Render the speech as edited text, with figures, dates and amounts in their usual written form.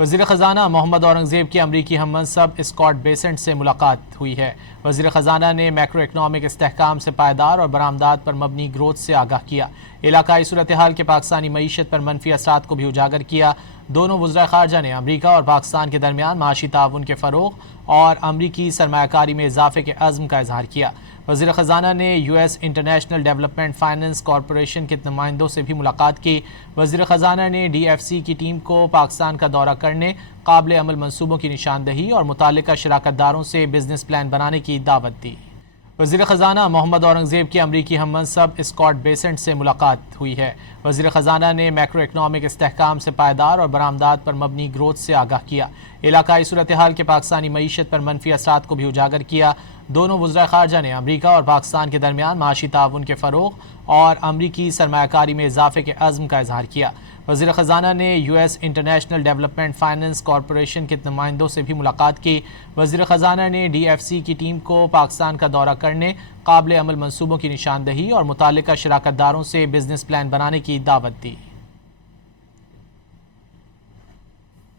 وزیر خزانہ محمد اورنگزیب کی امریکی ہم منصب اسکاٹ بیسنٹ سے ملاقات ہوئی ہے۔ وزیر خزانہ نے میکرو اکنامک استحکام سے پائیدار اور برآمدات پر مبنی گروتھ سے آگاہ کیا۔ علاقائی صورتحال کے پاکستانی معیشت پر منفی اثرات کو بھی اجاگر کیا۔ دونوں وزرائے خارجہ نے امریکہ اور پاکستان کے درمیان معاشی تعاون کے فروغ اور امریکی سرمایہ کاری میں اضافے کے عزم کا اظہار کیا۔ وزیر خزانہ نے U S international development finance corporation کے نمائندوں سے بھی ملاقات کی۔ وزیر خزانہ نے ڈی ایف سی کی ٹیم کو پاکستان کا دورہ کرنے، قابل عمل منصوبوں کی نشاندہی اور متعلقہ شراکت داروں سے بزنس پلان بنانے کی دعوت دی۔ وزیر خزانہ محمد اورنگزیب کی امریکی ہم منصب اسکاٹ بیسنٹ سے ملاقات ہوئی ہے۔ وزیر خزانہ نے میکرو اکنامک استحکام سے پائیدار اور برآمدات پر مبنی گروتھ سے آگاہ کیا۔ علاقائی صورتحال کے پاکستانی معیشت پر منفی اثرات کو بھی اجاگر کیا۔ دونوں وزرائے خارجہ نے امریکہ اور پاکستان کے درمیان معاشی تعاون کے فروغ اور امریکی سرمایہ کاری میں اضافے کے عزم کا اظہار کیا۔ وزیر خزانہ نے U S international development finance corporation کے نمائندوں سے بھی ملاقات کی۔ وزیر خزانہ نے ڈی ایف سی کی ٹیم کو پاکستان کا دورہ کرنے، قابل عمل منصوبوں کی نشاندہی اور متعلقہ شراکت داروں سے بزنس پلان بنانے کی دعوت دی۔